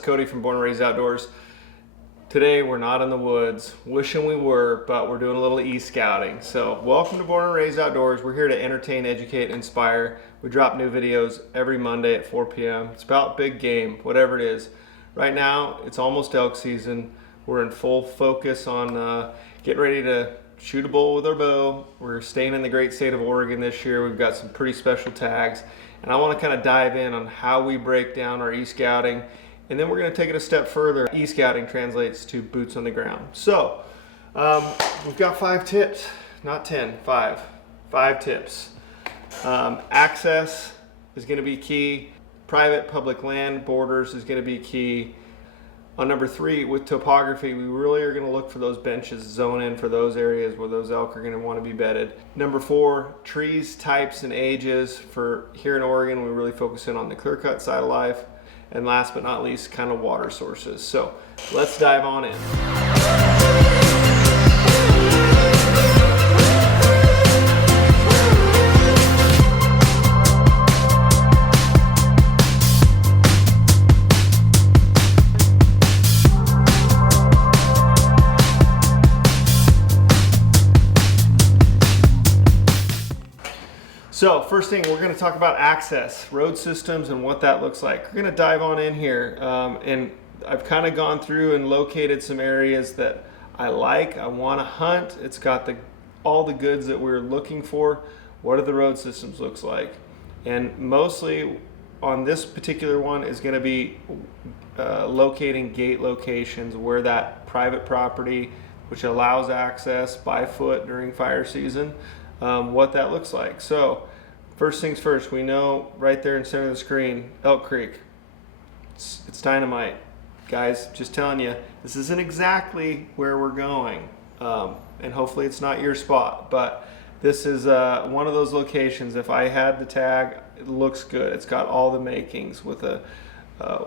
Cody from Born and Raised Outdoors. Today we're not in the woods, wishing we were, but we're doing a little e-scouting. So welcome to Born and Raised Outdoors. We're here to entertain, educate, inspire. We drop new videos every Monday at 4 p.m. It's about big game, whatever it is. Right now it's almost elk season. We're in full focus on getting ready to shoot a bull with our bow. We're staying in the great state of Oregon this year. We've got some pretty special tags, and I want to kind of dive in on how we break down our e-scouting, and then we're going to take it a step further. E-scouting translates to boots on the ground. So we've got 5 tips, not 10, 5 tips. Access is going to be key. Private public land borders is going to be key. On number 3, with topography, we really are going to look for those benches, zone in for those areas where those elk are going to want to be bedded. Number 4, trees, types, and ages. For here in Oregon, we really focus in on the clear-cut side of life. And last but not least, kind of water sources. So let's dive on in. So first thing, we're going to talk about access, road systems, and what that looks like. We're going to dive on in here, and I've kind of gone through and located some areas that I like, I want to hunt. It's got all the goods that we're looking for. What do the road systems looks like? And mostly on this particular one is going to be locating gate locations where that private property, which allows access by foot during fire season, what that looks like. So first things first, we know right there in the center of the screen, Elk Creek. It's dynamite. Guys, just telling you, this isn't exactly where we're going. And hopefully it's not your spot, but this is one of those locations. If I had the tag, it looks good. It's got all the makings with a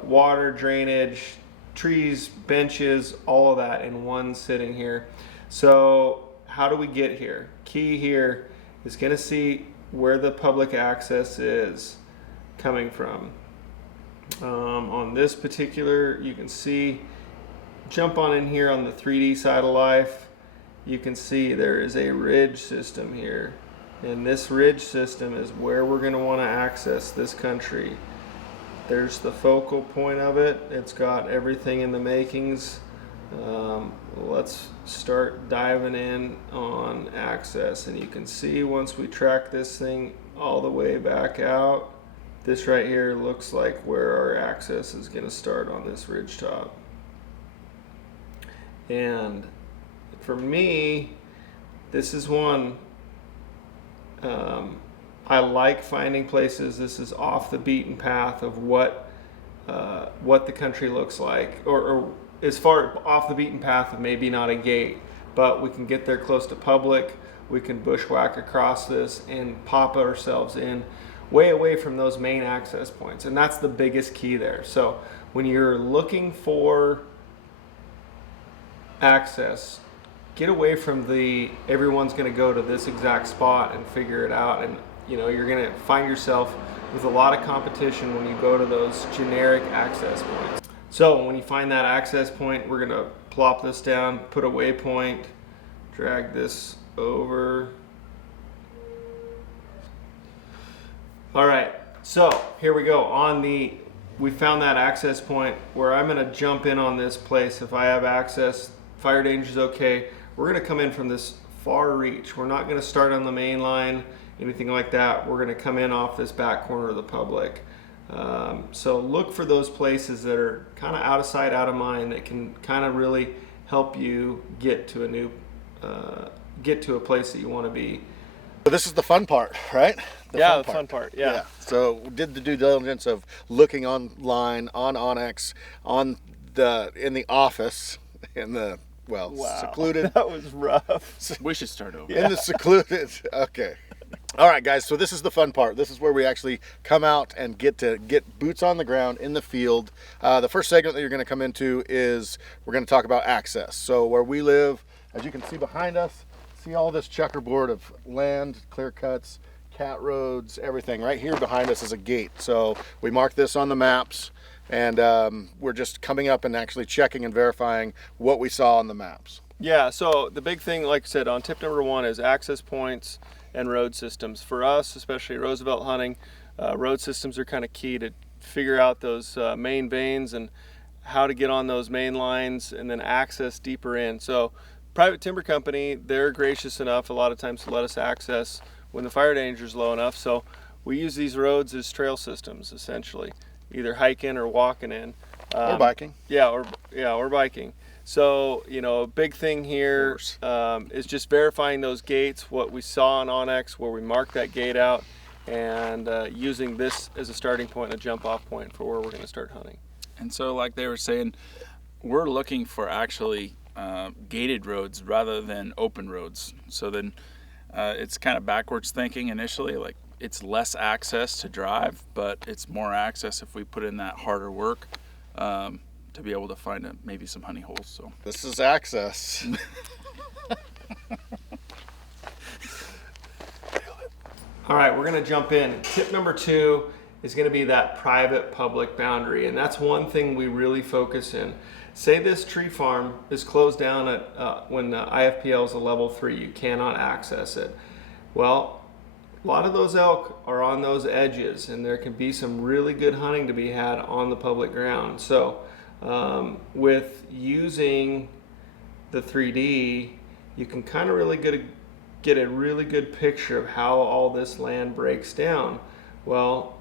water, drainage, trees, benches, all of that in one sitting here. So how do we get here? Key here is going to see where the public access is coming from. On this particular, you can see, jump on in here on the 3D side of life, you can see there is a ridge system here. And this ridge system is where we're going to want to access this country. There's the focal point of it. It's got everything in the makings. Let's start diving in on access, and you can see once we track this thing all the way back out, this right here looks like where our access is going to start on this ridge top. And for me, this is one I like finding places. This is off the beaten path of what the country looks like, or as far off the beaten path of maybe not a gate, but we can get there close to public. We can bushwhack across this and pop ourselves in way away from those main access points. And that's the biggest key there. So when you're looking for access, get away from everyone's going to go to this exact spot and figure it out. And you're going to find yourself with a lot of competition when you go to those generic access points. So when you find that access point, we're going to plop this down, put a waypoint, drag this over. All right, so here we go. We found that access point where I'm going to jump in on this place. If I have access, fire danger is okay. We're going to come in from this far reach. We're not going to start on the main line, anything like that. We're going to come in off this back corner of the public. So look for those places that are kind of out of sight, out of mind, that can kind of really help you get to a place that you want to be. So this is the fun part, right? The fun part. Yeah. So we did the due diligence of looking online, on Onyx, in the office, secluded. That was rough. We should start over. In the secluded. Okay. All right, guys. So this is the fun part. This is where we actually come out and get boots on the ground in the field. The first segment that you're going to come into is we're going to talk about access. So where we live, as you can see behind us, see all this checkerboard of land, clear cuts, cat roads, everything. Right here behind us is a gate. So we mark this on the maps. and we're just coming up and actually checking and verifying what we saw on the maps. Yeah, so the big thing, like I said, on tip number 1 is access points and road systems. For us, especially Roosevelt hunting, road systems are kind of key to figure out those main veins and how to get on those main lines and then access deeper in. So private timber company, they're gracious enough a lot of times to let us access when the fire danger is low enough. So we use these roads as trail systems, essentially, either hiking or walking in. Or biking. Or biking. So, you know, a big thing here is just verifying those gates, what we saw on Onyx, where we marked that gate out, and using this as a starting point, a jump off point for where we're going to start hunting. And so, like they were saying, we're looking for actually gated roads rather than open roads. So then it's kind of backwards thinking initially, like it's less access to drive, but it's more access if we put in that harder work to be able to find maybe some honey holes. So this is access. All right, we're going to jump in. Tip number 2 is going to be that private public boundary, and that's one thing we really focus in. Say this tree farm is closed down at when the IFPL is a level 3, you cannot access it. Well, a lot of those elk are on those edges, and there can be some really good hunting to be had on the public ground. So with using the 3D, you can kind of really get a really good picture of how all this land breaks down. Well,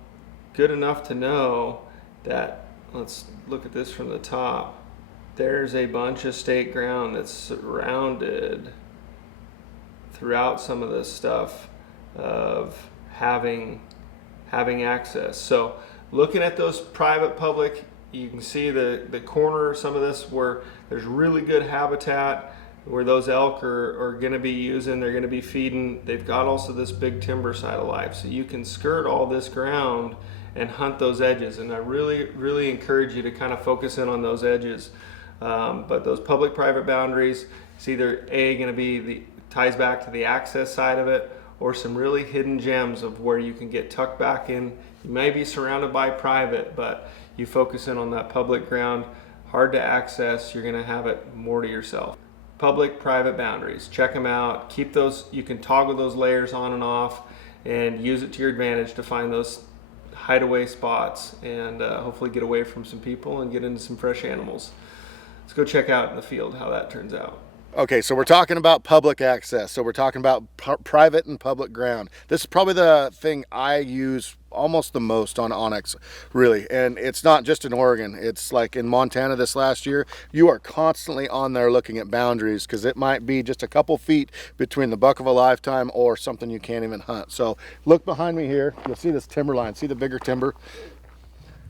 good enough to know that, let's look at this from the top. There's a bunch of state ground that's surrounded throughout some of this stuff of having access. So looking at those private public, you can see the corner of some of this where there's really good habitat where those elk are going to be using, they're going to be feeding. They've got also this big timber side of life, so you can skirt all this ground and hunt those edges. And I really encourage you to kind of focus in on those edges. But those public-private boundaries, it's either going to be ties back to the access side of it, or some really hidden gems of where you can get tucked back in. You may be surrounded by private, but you focus in on that public ground, hard to access, you're going to have it more to yourself. Public private boundaries, check them out, keep those, you can toggle those layers on and off and use it to your advantage to find those hideaway spots and hopefully get away from some people and get into some fresh animals. Let's go check out in the field how that turns out. Okay, so we're talking about public access. So we're talking about private and public ground. This is probably the thing I use almost the most on Onyx, really. And it's not just in Oregon. It's like in Montana this last year, you are constantly on there looking at boundaries because it might be just a couple feet between the buck of a lifetime or something you can't even hunt. So look behind me here. You'll see this timber line. See the bigger timber?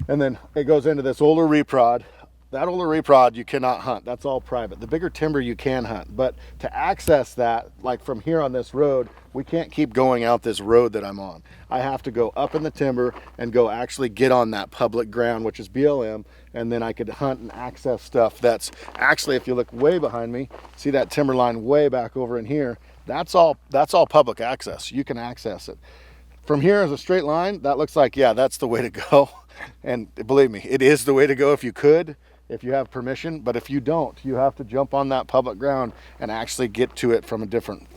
And then it goes into this older reprod. That older reprod you cannot hunt. That's all private. The bigger timber you can hunt. But to access that, like from here on this road, we can't keep going out this road that I'm on. I have to go up in the timber and go actually get on that public ground, which is BLM, and then I could hunt and access stuff that's actually, if you look way behind me, see that timber line way back over in here, that's all public access. You can access it. From here as a straight line, that looks like, yeah, that's the way to go. And believe me, it is the way to go if you could, if you have permission. But if you don't, you have to jump on that public ground and actually get to it from a different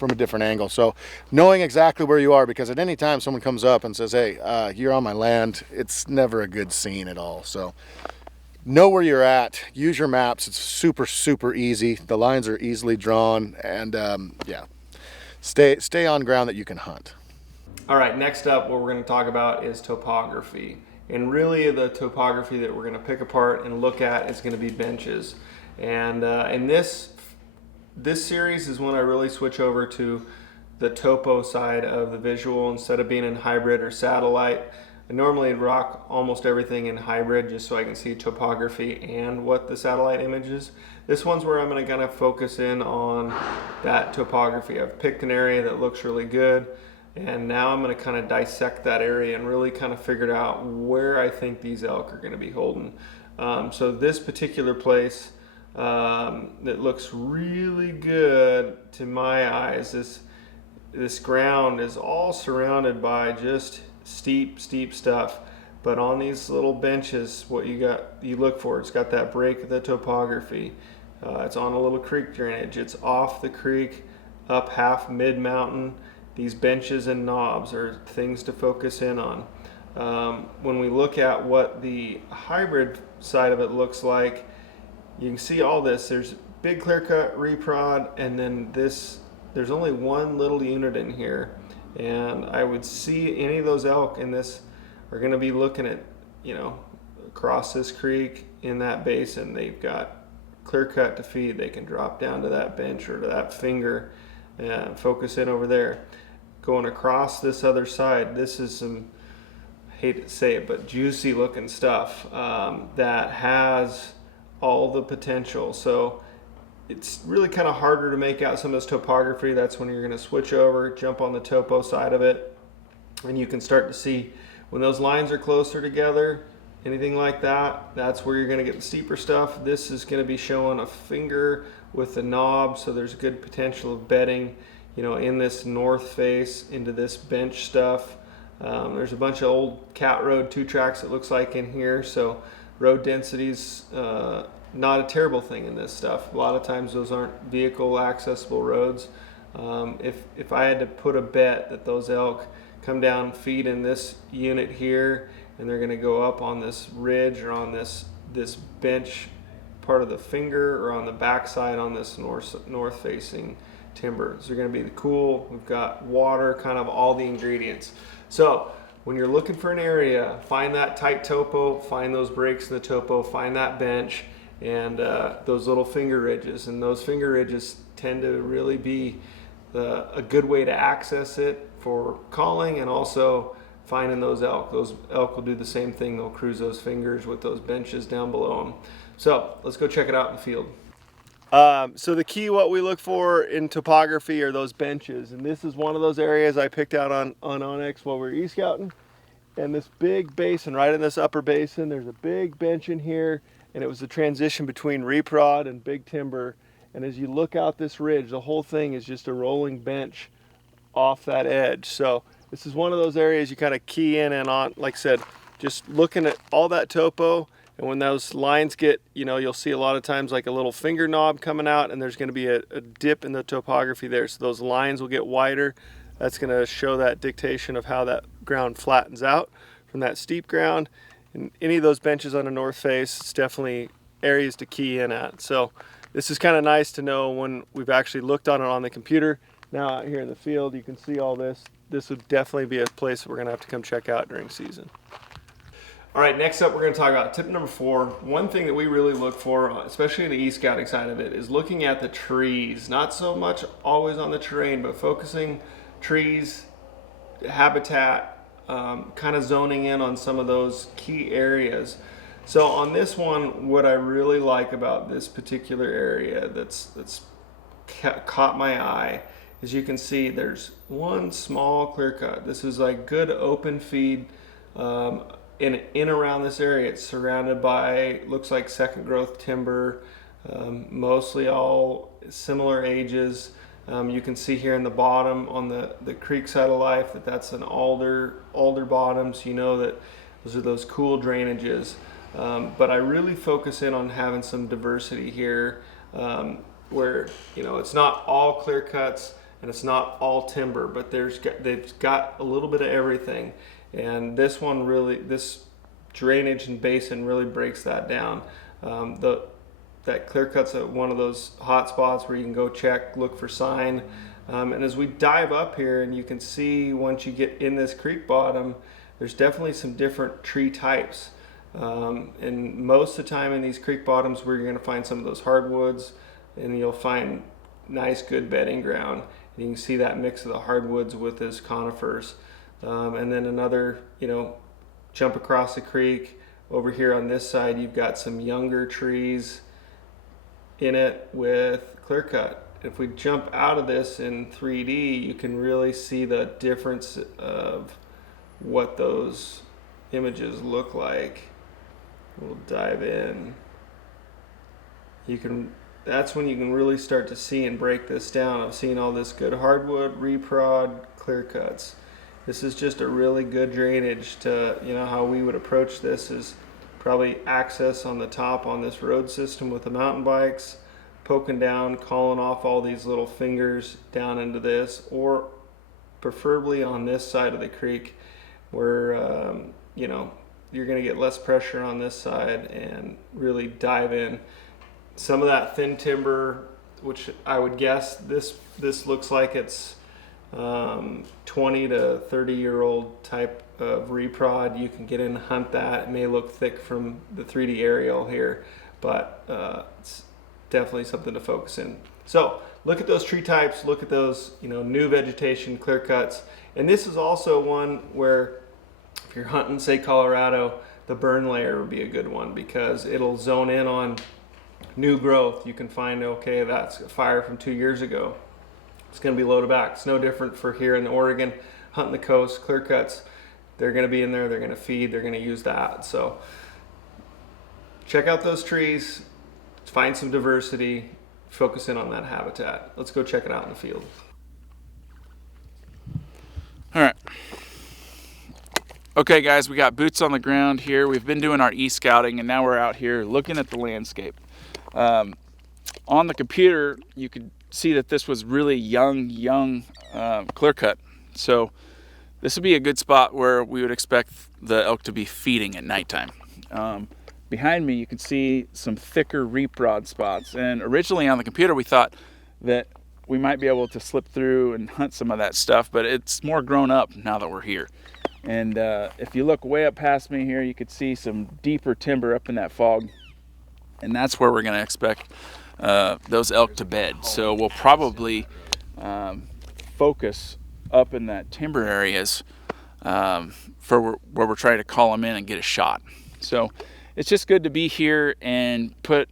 angle. So knowing exactly where you are, because at any time someone comes up and says, hey, you're on my land, it's never a good scene at all. So know where you're at, use your maps. It's super easy. The lines are easily drawn, and yeah, stay on ground that you can hunt. All right, next up, what we're going to talk about is topography. And really the topography that we're going to pick apart and look at is going to be benches. And in this series is when I really switch over to the topo side of the visual instead of being in hybrid or satellite. I normally rock almost everything in hybrid just so I can see topography and what the satellite image is. This one's where I'm going to kind of focus in on that topography. I've picked an area that looks really good, and now I'm going to kind of dissect that area and really kind of figure out where I think these elk are going to be holding. So this particular place that looks really good to my eyes, this ground is all surrounded by just steep stuff. But on these little benches, what you look for, it's got that break of the topography. It's on a little creek drainage. It's off the creek, up half mid-mountain. These benches and knobs are things to focus in on. When we look at what the hybrid side of it looks like, you can see all this. There's big clear cut reprod, and then there's only one little unit in here. And I would see any of those elk in this are going to be looking at, across this creek in that basin. They've got clear cut to feed. They can drop down to that bench or to that finger and focus in over there. Going across this other side, this is some, I hate to say it, but juicy looking stuff that has all the potential. So it's really kind of harder to make out some of this topography. That's when you're going to switch over, jump on the topo side of it, and you can start to see when those lines are closer together, anything like that, that's where you're going to get the steeper stuff. This is going to be showing a finger with the knob, so there's good potential of bedding, in this north face into this bench stuff. There's a bunch of old cat road 2 tracks it looks like in here, so road density's not a terrible thing in this stuff. A lot of times those aren't vehicle accessible roads. If I had to put a bet that those elk come down, feed in this unit here, and they're going to go up on this ridge or on this bench part of the finger or on the backside on this north facing timber. So they're going to be cool. We've got water, kind of all the ingredients. So when you're looking for an area, find that tight topo, find those breaks in the topo, find that bench, and those little finger ridges. And those finger ridges tend to really be a good way to access it for calling, and also finding those elk. Those elk will do the same thing. They'll cruise those fingers with those benches down below them. So let's go check it out in the field. So the key, what we look for in topography are those benches. And this is one of those areas I picked out on Onyx while we were e-scouting. And this big basin, right in this upper basin, there's a big bench in here, and it was the transition between reprod and big timber. And as you look out this ridge, the whole thing is just a rolling bench off that edge. So this is one of those areas you kind of key in and on, like I said, just looking at all that topo. And when those lines get, you'll see a lot of times like a little finger knob coming out, and there's going to be a dip in the topography there. So those lines will get wider. That's going to show that dictation of how that ground flattens out from that steep ground. And any of those benches on the north face, it's definitely areas to key in at. So this is kind of nice to know when we've actually looked on it on the computer. Now out here in the field, you can see all this. This would definitely be a place that we're going to have to come check out during season. All right, next up we're going to talk about tip number 4. One thing that we really look for, especially in the e-scouting side of it, is looking at the trees. Not so much always on the terrain, but focusing trees, habitat, kind of zoning in on some of those key areas. So on this one, what I really like about this particular area that's caught my eye is you can see there's one small clear cut. This is like good open feed in around this area. It's surrounded by, looks like second growth timber, mostly all similar ages. You can see here in the bottom on the creek side of life that's an alder bottom, so you know that those are those cool drainages. But I really focus in on having some diversity here, where it's not all clear cuts and it's not all timber, but they've got a little bit of everything. And this one really, this drainage and basin really breaks that down. That clear cut's at one of those hot spots where you can go check, look for sign. And as we dive up here, and you can see once you get in this creek bottom, there's definitely some different tree types. And most of the time in these creek bottoms where you're going to find some of those hardwoods, and you'll find nice good bedding ground. And you can see that mix of the hardwoods with those conifers. And then another, jump across the creek. Over here on this side, you've got some younger trees in it with clear cut. If we jump out of this in 3D, you can really see the difference of what those images look like. We'll dive in. That's when you can really start to see and break this down. I've seen all this good hardwood, reprod, clear cuts. This is just a really good drainage to, how we would approach this is probably access on the top on this road system with the mountain bikes, poking down, calling off all these little fingers down into this, or preferably on this side of the creek where, you're going to get less pressure on this side and really dive in. Some of that thin timber, which I would guess this looks like it's 20 to 30-year-old type of reprod. You can get in and hunt that. It may look thick from the 3D aerial here, but it's definitely something to focus in. So look at those tree types, look at those new vegetation, clear cuts. And this is also one where if you're hunting, say Colorado, the burn layer would be a good one because it'll zone in on new growth. You can find, okay, that's a fire from 2 years ago. It's going to be loaded back. It's no different for here in Oregon, hunting the coast, clear cuts. They're going to be in there, they're going to feed, they're going to use that. So check out those trees, find some diversity, focus in on that habitat. Let's go check it out in the field. All right. Okay, guys, we got boots on the ground here. We've been doing our e-scouting, and now we're out here looking at the landscape. On the computer, you could see that this was really young clear cut. So this would be a good spot where we would expect the elk to be feeding at nighttime. Behind me, you can see some thicker reprod spots. And originally on the computer, we thought that we might be able to slip through and hunt some of that stuff, but it's more grown up now that we're here. And if you look way up past me here, you could see some deeper timber up in that fog. And that's where we're going to expect those elk to bed. So we'll probably focus up in that timber areas for where we're trying to call them in and get a shot. So it's just good to be here and put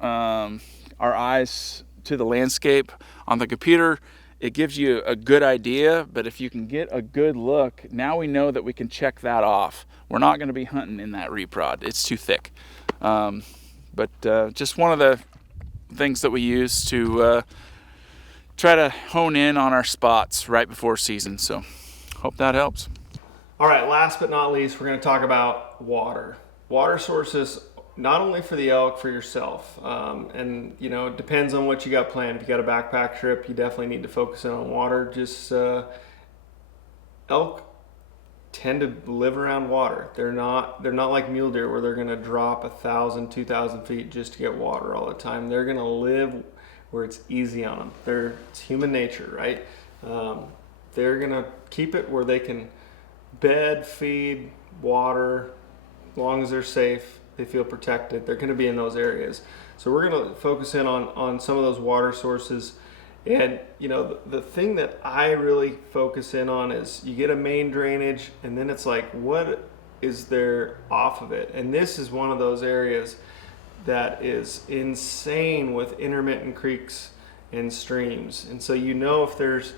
our eyes to the landscape. On the computer, it gives you a good idea, but if you can get a good look, now we know that we can check that off. We're not going to be hunting in that reprod. It's too thick. But just one of the things that we use to try to hone in on our spots right before season. So hope that helps. All right, last but not least, we're going to talk about water. Water sources, not only for the elk, for yourself. And, it depends on what you got planned. If you got a backpack trip, you definitely need to focus in on water. Just elk tend to live around water. They're not like mule deer where they're going to drop 1,000, 2,000 feet just to get water all the time. They're going to live where it's easy on them. It's human nature, right? They're going to keep it where they can bed, feed, water, as long as they're safe. They feel protected. They're going to be in those areas. So we're going to focus in on some of those water sources. And, the thing that I really focus in on is you get a main drainage and then it's like, what is there off of it? And this is one of those areas that is insane with intermittent creeks and streams. And so, if there's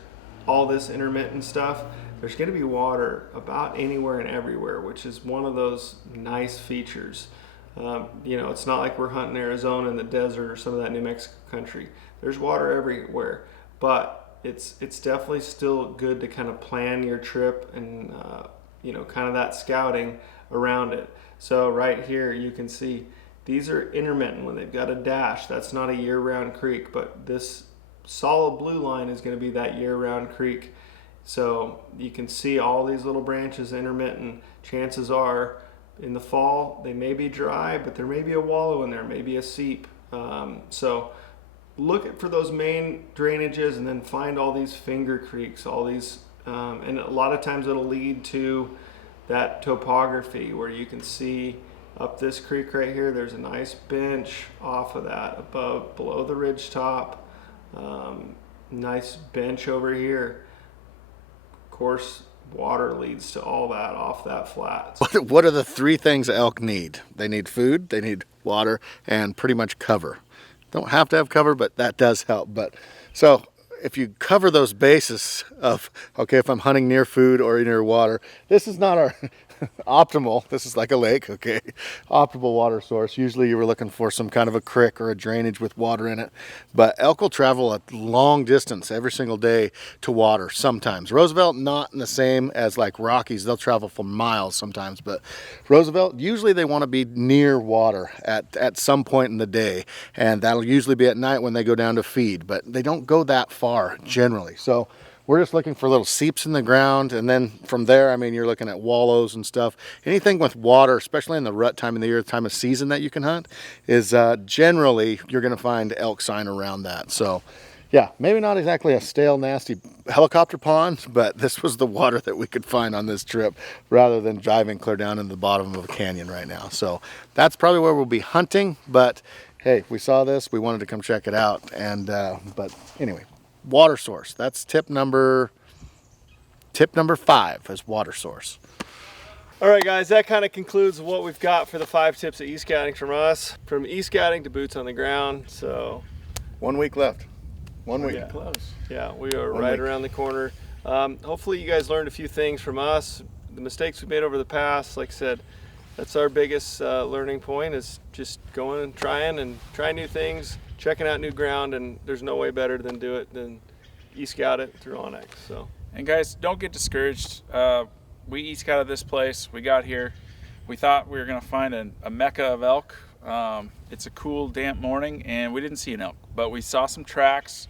all this intermittent stuff, there's going to be water about anywhere and everywhere, which is one of those nice features. It's not like we're hunting Arizona in the desert or some of that New Mexico country. There's water everywhere, but it's definitely still good to kind of plan your trip and kind of that scouting around it. So right here you can see these are intermittent when they've got a dash. That's not a year-round creek, but this solid blue line is going to be that year-round creek. So you can see all these little branches intermittent. Chances are in the fall they may be dry, but there may be a wallow in there, maybe a seep. So look for those main drainages and then find all these finger creeks, all these, and a lot of times it'll lead to that topography where you can see up this creek right here, there's a nice bench off of that below the ridge top. Nice bench over here. Of course, water leads to all that off that flat. What are the three things elk need? They need food, they need water, and pretty much cover. Don't have to have cover, but that does help. But so if you cover those bases of, okay, if I'm hunting near food or near water, this is not our optimal, this is like a lake, okay, optimal water source. Usually you were looking for some kind of a creek or a drainage with water in it, but elk will travel a long distance every single day to water sometimes. Roosevelt, not in the same as like Rockies. They'll travel for miles sometimes, but Roosevelt, usually they want to be near water at some point in the day, and that'll usually be at night when they go down to feed, but they don't go that far generally. So we're just looking for little seeps in the ground, and then from there, I mean, you're looking at wallows and stuff. Anything with water, especially in the rut time of the year, the time of season that you can hunt, is generally you're going to find elk sign around that. So, yeah, maybe not exactly a stale, nasty helicopter pond, but this was the water that we could find on this trip rather than driving clear down in the bottom of a canyon right now. So that's probably where we'll be hunting, but hey, we saw this, we wanted to come check it out, and but anyway. Water source. That's tip number 5 is water source. All right, guys, that kind of concludes what we've got for the 5 tips of e-scouting from us. From e-scouting to boots on the ground. So 1 week left. 1 week. Yeah, close. Yeah, we are right around the corner. Hopefully you guys learned a few things from us. The mistakes we made over the past, like I said, that's our biggest learning point, is just going and trying new things, checking out new ground, and there's no way better than do it than e-scout it through onX. So, And guys, don't get discouraged. We e-scouted this place. We got here. We thought we were going to find a mecca of elk. It's a cool, damp morning, and we didn't see an elk, but we saw some tracks.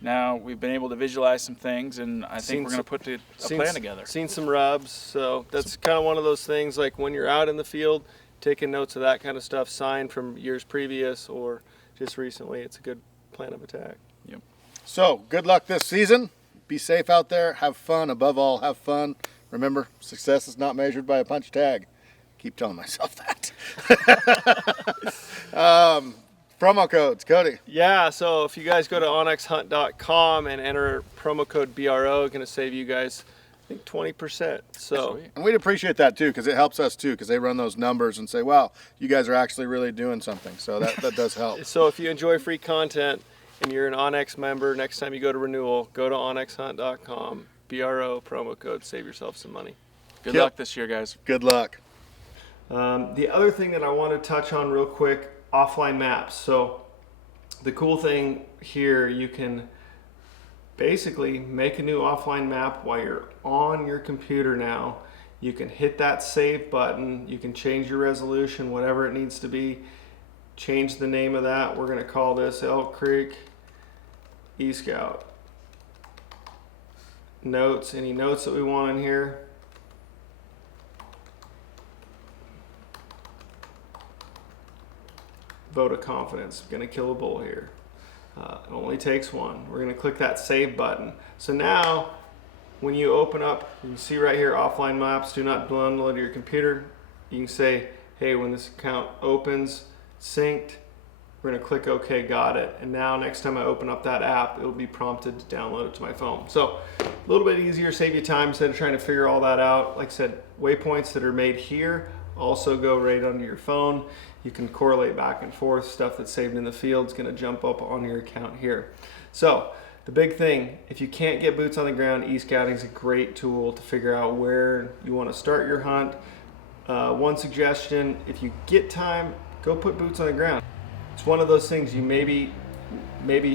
Now we've been able to visualize some things, and I think we're going to put a plan together. Seen some rubs, so that's kind of one of those things, like when you're out in the field, taking notes of that kind of stuff, signed from years previous or just recently. It's a good plan of attack. Yep. So good luck this season. Be safe out there. Have fun. Above all, have fun. Remember, success is not measured by a punch tag. Keep telling myself that. Promo codes, Cody. Yeah, so if you guys go to onxhunt.com and enter promo code BRO, it's going to save you guys, I think, 20%. So, Sweet. And we'd appreciate that too, because it helps us too, because they run those numbers and say, wow, you guys are actually really doing something. So that does help. so if you enjoy free content and you're an onX member, next time you go to renewal, go to onxhunt.com, BRO, promo code, save yourself some money. Good Yep. luck this year, guys. Good luck. The other thing that I want to touch on real quick, offline maps. So the cool thing here, you can basically make a new offline map while you're on your computer now. You can hit that save button. You can change your resolution, whatever it needs to be. Change the name of that. We're going to call this Elk Creek eScout. Notes, any notes that we want in here. Vote of confidence. Gonna kill a bull here. It only takes one. We're gonna click that save button. So now, when you open up, you can see right here, offline maps, do not download to your computer. You can say, hey, when this account opens, synced, we're gonna click OK, got it. And now next time I open up that app, it'll be prompted to download it to my phone. So a little bit easier, save you time instead of trying to figure all that out. Like I said, waypoints that are made here also go right onto your phone. You can correlate back and forth. Stuff that's saved in the field is going to jump up on your account here. So the big thing, if you can't get boots on the ground, e-scouting is a great tool to figure out where you want to start your hunt. One suggestion, if you get time, go put boots on the ground. It's one of those things you maybe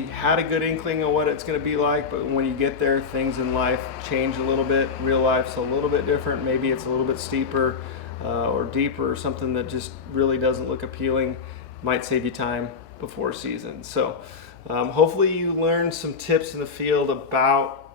had a good inkling of what it's going to be like, but when you get there, things in life change a little bit. Real life's a little bit different. Maybe it's a little bit steeper or deeper, or something that just really doesn't look appealing. Might save you time before season. So hopefully you learned some tips in the field about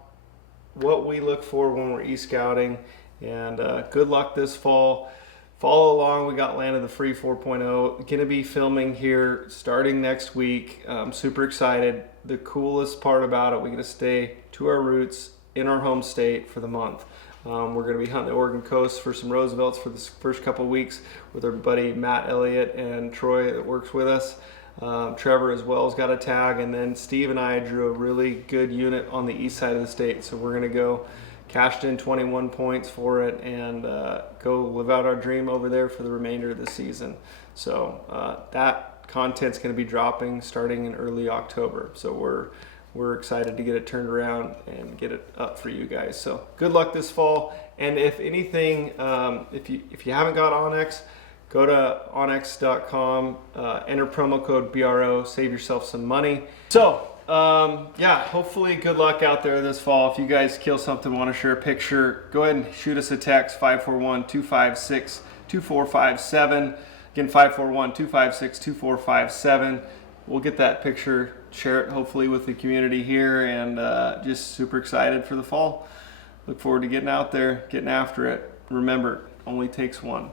what we look for when we're e-scouting, and good luck this fall. Follow along. We got Land of the Free 4.0 going to be filming here starting next week. I'm super excited. The coolest part about it, we get to stay to our roots in our home state for the month. We're going to be hunting the Oregon coast for some Roosevelts for the first couple of weeks with our buddy Matt Elliott and Troy that works with us. Trevor as well has got a tag, and then Steve and I drew a really good unit on the east side of the state. So we're going to go cashed in 21 points for it and go live out our dream over there for the remainder of the season. So that content's going to be dropping starting in early October. So we're we're excited to get it turned around and get it up for you guys. So good luck this fall. And if anything, if you haven't got Onyx, go to onyx.com, enter promo code BRO, save yourself some money. So yeah, hopefully good luck out there this fall. If you guys kill something, want to share a picture, go ahead and shoot us a text, 541-256-2457. Again, 541-256-2457. We'll get that picture, share it hopefully with the community here, and just super excited for the fall. Look forward to getting out there, getting after it. Remember, it only takes one.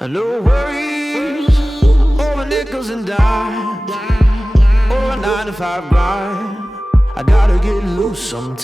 No worries over nickels and dimes or a 9 to 5 grind. I gotta get loose some